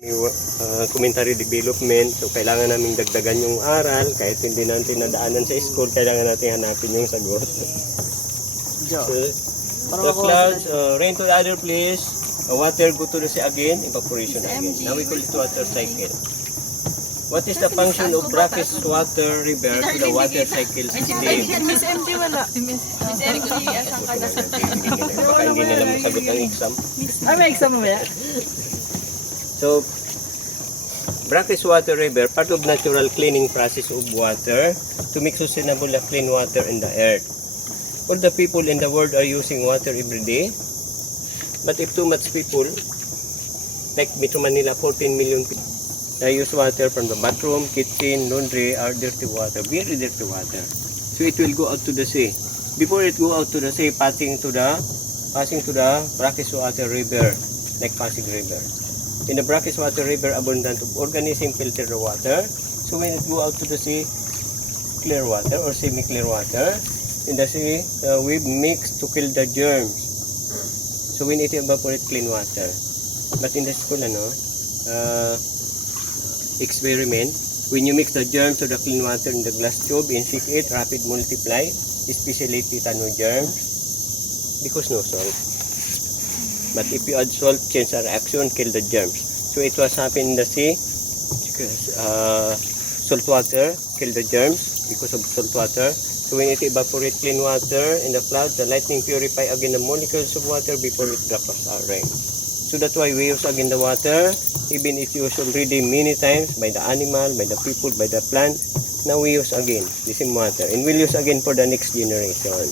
May commentary development, so kailangan naming dagdagan yung aral kahit hindi natin nadaanan sa school, kailangan natin hanapin yung sagot. So, the clouds rain to the other place, water go to the sea again, evaporation again. Now we call it water cycle. What is the function of brackish water river to the water cycle system? Miss MJ wala. Miss Eric, asan ka na? Baka hindi nila masagot ang exam. May exam mo ya? So, brackish water river, part of natural cleaning process of water to make sustainable clean water in the earth. All the people in the world are using water every day. But if too much people, like Metro Manila, 14 million people, they use water from the bathroom, kitchen, laundry, are dirty water, very dirty water. So it will go out to the sea. Before it go out to the sea, passing to the brackish water river, like Pasig River. In the brackish water river, abundant of organism filter the water. So when it go out to the sea, clear water or semi-clear water, in the sea, we mix to kill the germs. So when it evaporate, clean water. But in the school, experiment, when you mix the germs to the clean water in the glass tube and shake it, rapid multiply, especially tetano germs, because no salt. But if you add salt, change the reaction, kill the germs. So it was happened in the sea, salt water kill the germs because of salt water. So when it evaporate clean water in the clouds, the lightning purify again the molecules of water before it drops out rain. So that's why we use again the water, even if used already many times by the animal, by the people, by the plant. Now we use again the same water, and we'll use again for the next generation.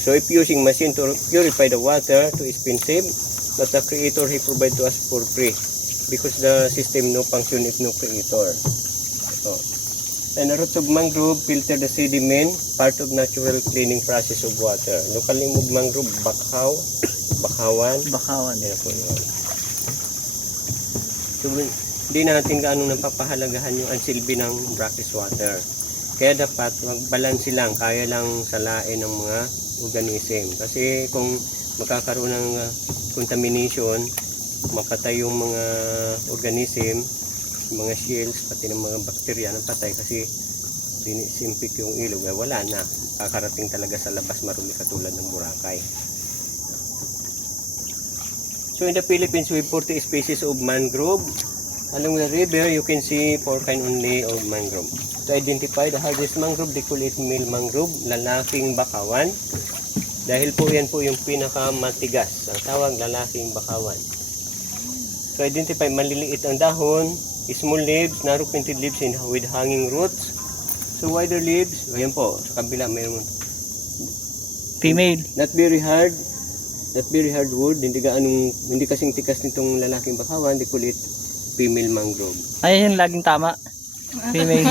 So if using machine to purify the water, too expensive, but the creator he provide to us for free, because the system no function if no creator. So, and the roots of mangrove filter the sediment, part of natural cleaning process of water. Local name of mangrove, bakawan. Yan po yun. So, hindi natin gaano napapahalagahan yung ansilbi ng brackish water. Kaya dapat magbalanse lang, kaya lang salain ng mga organism. Kasi kung magkakaroon ng contamination, mapatay yung mga organism, mga shells, pati ng mga bakterya ng patay kasi sinisimpik yung ilog, wala na. Kakarating talaga sa labas marumi katulad ng Boracay. So in the Philippines, we have 40 species of mangrove. Along the river, you can see 4 kinds only of mangrove. To identify the hardest mangrove, they call it male mangrove, lalaking bakawan. Dahil po yan po yung pinakamatigas. Ang tawag lalaking bakawan. To identify, maliliit ang dahon, small leaves, narrow pointed leaves with hanging roots. So wider leaves, ayan po, sa kabila mayroon. Female. Not very hard wood, hindi kasing tikas nitong lalaking bakawan, they call it female mangrove. Ayan yung laging tama. Female.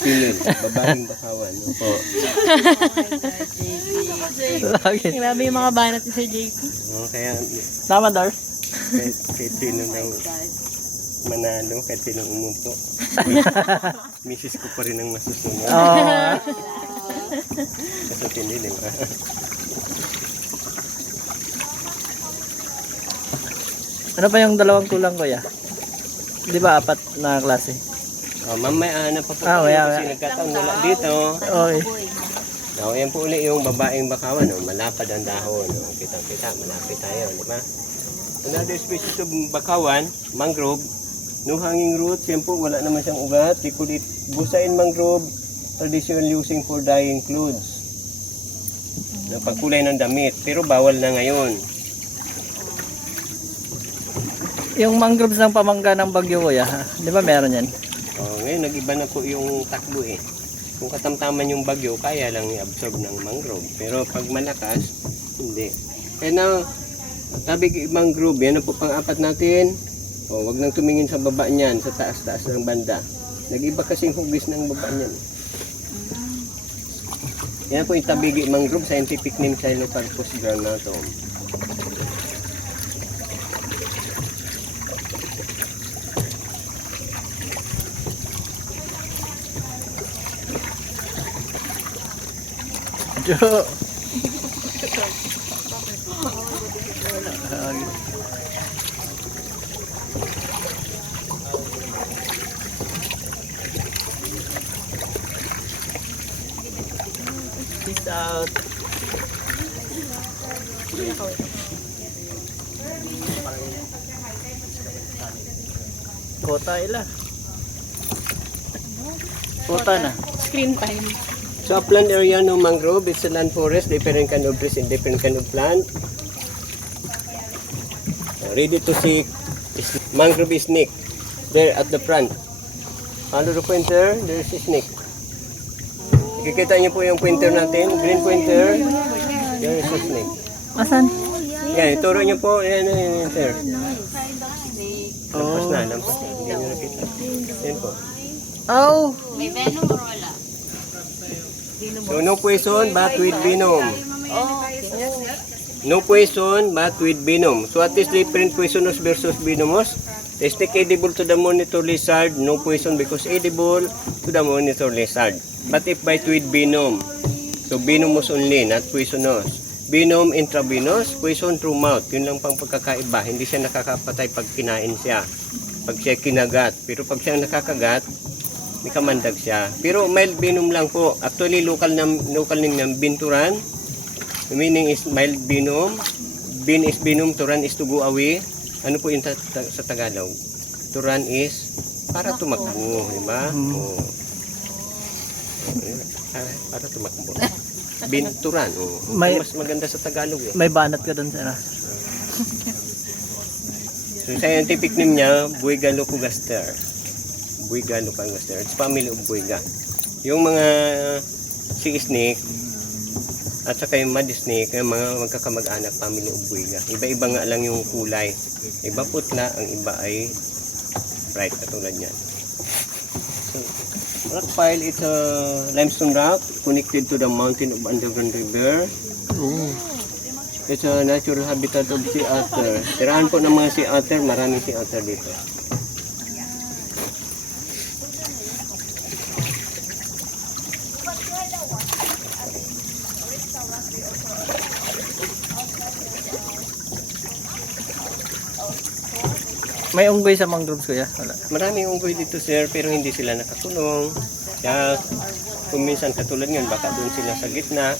Female, babaeng bakawan. Opo. Grabe yung mga banat ni Sir JP. Kaya Tama, Dar. kahit sino nang manalo, kahit sino umupo. Misis ko pa rin ang masusunod. Kasi hindi, di ba? Ano pa yung dalawang kulang ko ya? Di ba 4 na klase? Mamaya na pa po Wala. kasi nagkataon wala dito. Okay. Yan po ulit yung babaeng bakawan. Malapad ang dahon. Kitang-kita, malapit tayo. Di ba? Another species of bakawan, mangrove, no hanging roots. Yan po, wala naman siyang ugat. They call it busain mangrove, traditional using for dyeing clothes. Pagkulay ng damit. Pero bawal na ngayon. Yung mangroves ng pamangga ng Bagyo ko ya, di ba meron yan? Ngayon, nag-iba na po yung takbo eh. Kung katamtaman yung bagyo, kaya lang i-absorb ng mangrove. Pero pag malakas, hindi. Kaya na, tabig mangrove, yan na po pang-apat natin. Wag nang tumingin sa baba niyan, sa taas-taas ng banda. Nag-iba kasing hugis ng baba niyan. Yan po yung tabigi mangrove, scientific name Xylocarpus granatum. out. Kota ila. Kota na. Screen time. So upland area no mangrove, it's a land forest, different kind of trees and different kind of plant. Ready to see mangrove snake there at the front. Follow the pointer, there is a snake. Kikita niyo po yung pointer natin, green pointer. There is a snake. Asan? Yan, ituro niyo po, yan, sir. Lampas na, lampas na. Hindi niyo nakita. Yan po. Oh! May venom or wala? So no poison but with venom. No poison but with venom. So what is different poisonous versus venomous? The snake edible to the monitor lizard, no poison because edible to the monitor lizard. But if bite with venom, so venomous only, not poisonous. Venom intravenous, poison through mouth. Yun lang pang pagkakaiba. Hindi siya nakakapatay pag kinain siya. Pag siya kinagat. Pero pag siya nakakagat, may kamandag siya. Pero mild venom lang po. Actually, local name ng binturan. The meaning is mild venom. Bin is venom, turan is to go away. Ano po yung sa Tagalog? Turan is para tumakbo, di ba? Oh. Para tumakbo. Binturan. Oh. Mas maganda sa Tagalog eh. May banat ka doon, sir. So scientific name niya, Buiga locugaster. Buiga locugaster. It's family of Buiga. Yung mga sea snake at saka yung mud snake, yung mga magkakamag-anak, family of Buiga. Iba-iba nga lang yung kulay. Iba putla, ang iba ay bright katulad niyan. So, rock pile, it's a limestone rock connected to the mountain of underground river. It's a natural habitat of sea otter. Tirahan po ng mga sea otter, maraming sea otter dito. May unggoy sa mangroves, kuya? Wala. Maraming unggoy dito sir, pero hindi sila nakakulong. Kaya kung minsan katulad ngayon, baka doon sila sa gitna.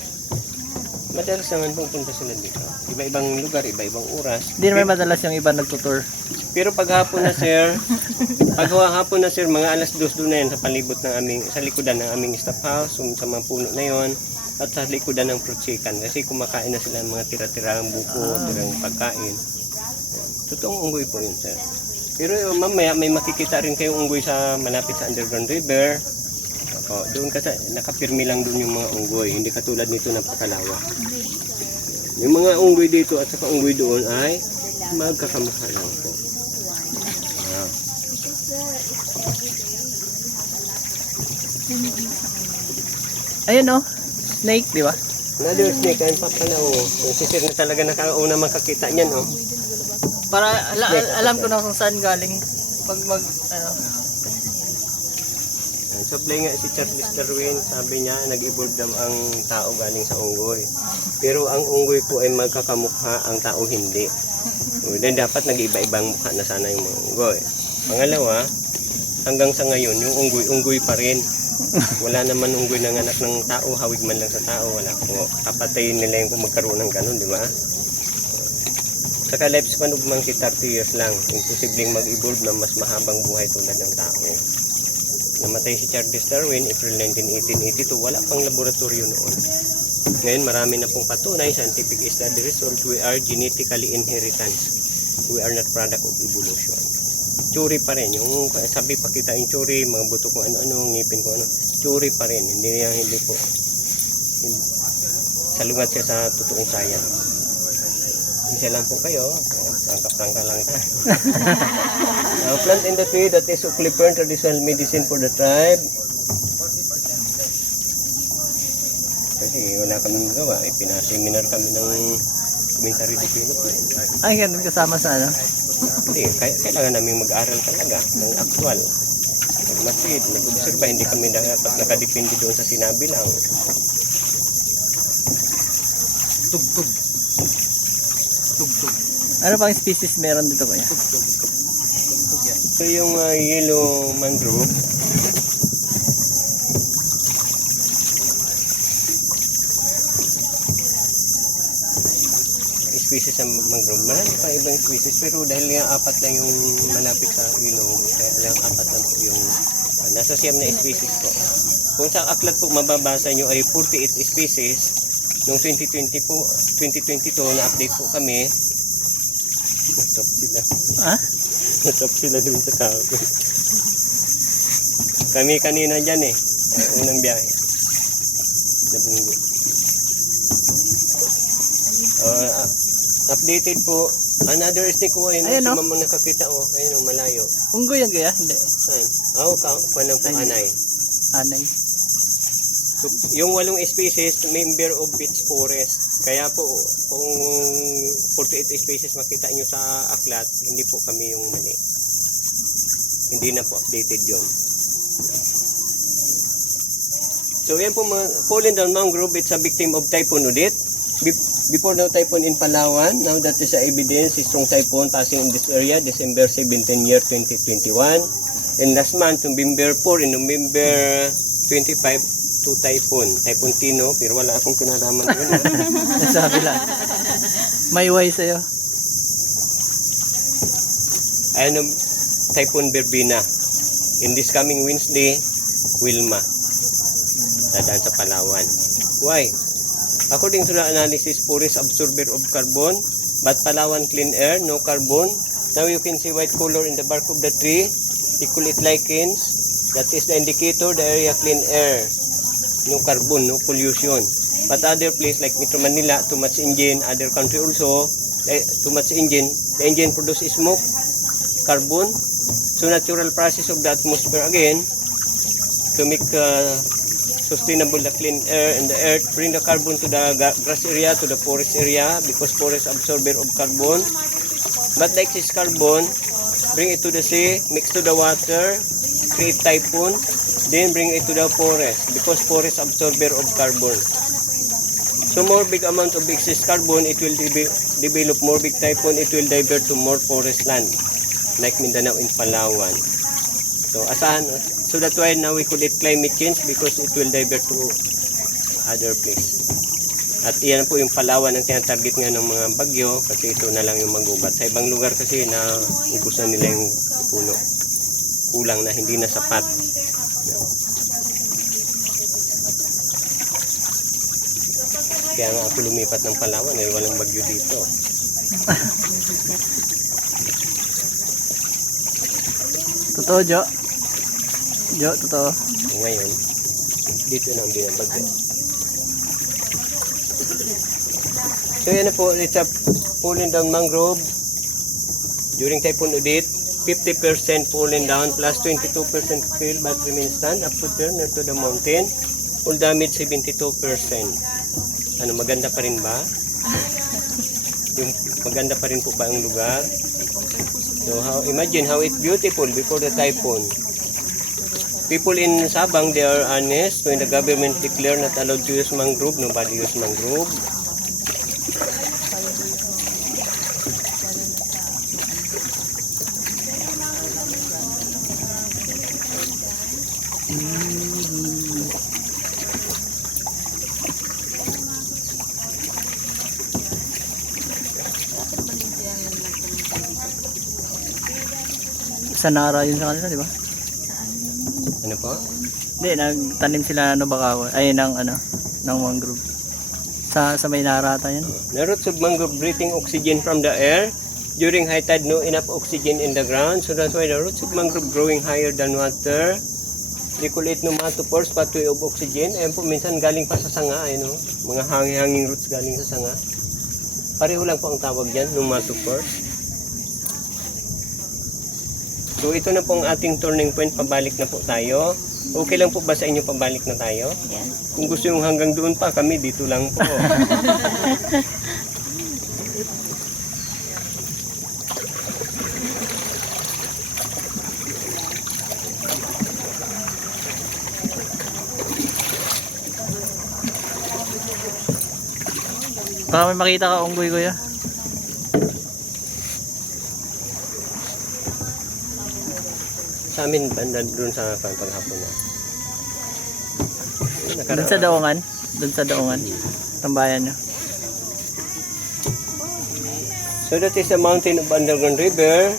Madalas naman pupunta sila dito. Iba-ibang lugar, iba-ibang oras. Hindi naman madalas yung iba nagtutour. Pero pag hapon na sir, mga alas 2 doon na yan sa palibot ng aming, sa likodan ng aming staff house, sa mga puno na yon, at sa likodan ng fruit chicken. Kasi kumakain na sila ng mga tira-tirang buko, tirang pagkain. Totoong unggoy po yun sir. Pero mamaya may makikita rin kayong unggoy sa malapit sa underground river. Opo, doon kasi nakapirmi lang doon yung mga unggoy, hindi katulad nito napakalawa. Yung mga unggoy dito at saka unggoy doon ay magkakamukha lang po. Ayun oh, snake, di ba? Another snake, ayun papalaw. Yung sisir na talaga nakauna makakita niyan oh. Para alam ko na kung saan galing pag Sablay nga si Charles Darwin, sabi niya nag-evolve daw ang tao galing sa unggoy. Pero ang unggoy po ay magkakamukha, ang tao hindi. So, then dapat nag-iba-ibang mukha na sana yung mga unggoy. Pangalawa, hanggang sa ngayon, yung unggoy pa rin. Wala naman unggoy ng anak ng tao, hawig man lang sa tao, wala po. Kapatayin nila yung kung magkaroon ng ganun, di ba? Saka lifespan of monkey 30 years lang. Imposibleng mag-evolve na mas mahabang buhay tulad ng tao. Namatay si Charles Darwin, April 19, 1882, wala pang laboratorio noon. Ngayon marami na pong patunay, scientific study result, we are genetically inheritance. We are not product of evolution. Tsuri pa rin, yung sabi pakita yung tsuri, mga buto kung ano-ano, ngipin kung ano, tsuri pa rin, hindi po. Salungat siya sa totoong science. Isa lang po kayo, prangka lang tayo. Plant in the tree that is Uklippern traditional medicine for the tribe. Kasi wala kami magawa, pinaseminar kami ng commentary development. ay ganun kasama sa ano. Hindi, kailangan namin mag-aral talaga ng actual. Mag-masid, mag-obserba, hindi kami dapat nakadepende doon sa sinabi lang. Tugtog. Ano pang species meron dito, kuya? So yung yellow mangrove, species ng mangrove. Marami pa ibang species, pero dahil nga apat lang yung malapit sa ilog, kaya lang apat lang po yung nasa siyam na species po. Kung sa aklat po mababasa nyo ay 48 species. Noong 2022 na-update po kami. Natop sila. Ah? Natop sila dun sa tao. Kami kanina dyan eh. Unang biyahe. Nabunggo. Updated po. Another snake ko ayun. Ayun, Si no? mama nakakita oh. Ayun oh, malayo. Unggoy yan kuya? Hindi. Saan? Walang po Ay. anay. Anay. So, yung 8 species, member of beach forest. Kaya po, kung 48 species makita nyo sa aklat, hindi po kami yung mali. Hindi na po updated yon. So, yan po mga fallen down mangrove, it's a victim of typhoon audit. Before now typhoon in Palawan, now that is a evidence, strong typhoon passing in this area, December 17 year 2021. And last month, November 4 and November 25, to Typhoon Tino, pero wala akong kinalaman doon. Nasabi lang. May way sa'yo. Ano, Typhoon Berbina. In this coming Wednesday, Wilma. Dadaan sa Palawan. Why? According to the analysis, forest absorber of carbon, but Palawan clean air, no carbon. Now you can see white color in the bark of the tree. We call it lichens. That is the indicator, the area clean air. No carbon, no pollution. But other place like Metro Manila, too much engine, other country also, too much engine. The engine produces smoke, carbon. So natural process of the atmosphere again to make sustainable the clean air in the earth, bring the carbon to the grass area, to the forest area, because forest absorber of carbon. But like this carbon, bring it to the sea, mix to the water, create typhoon, then bring it to the forest, because forest absorber of carbon. So more big amount of excess carbon, it will develop more big typhoon, it will divert to more forest land, like Mindanao and Palawan. So asahan, so that's why now we call it climate change, because it will divert to other place. At iyan po yung Palawan ang tinatarget nga ng mga bagyo, kasi ito na lang yung magubat. Sa ibang lugar kasi na ubos na nila yung puno. Kulang na, hindi na sapat. Kaya nga ako lumipat ng Palawan, eh, walang bagyo dito. Totoo, Jo. Jo, totoo. Ngayon, dito na ang binabagyo. So yan na po, it's a fallen down mangrove. During typhoon audit, 50% fallen down plus 22% filled but remain stand up to turn near to the mountain. Full damage 72%. Ano, maganda pa rin ba? Yung maganda pa rin po ba ang lugar? So imagine how it's beautiful before the typhoon. People in Sabang, they are honest. When the government declare not allowed to use mangrove, nobody use mangrove. Sa Nara yun sa kanila, di ba? Ano po? Hindi, nagtanim sila ng bakawan. Ay, ng mangrove. Sa may Nara ata yun. The roots of mangrove breathing oxygen from the air. During high tide, no enough oxygen in the ground. So that's why the roots of mangrove growing higher than water. They call it pneumatophores, pathway of oxygen. Ayan po, minsan galing pa sa sanga. Ayun, mga hanging roots galing sa sanga. Pareho lang po ang tawag dyan, pneumatophores. So ito na po ang ating turning point, pabalik na po tayo. Okay lang po ba sa inyo pabalik na tayo? Yes. Kung gusto yung hanggang doon pa, kami dito lang po. Baka may makita ka unggoy, kuya. Sa amin, banda doon sa paghapon na. Doon sa Daungan. Doon sa Daungan. Tambayan nyo. So that is a mountain of underground river.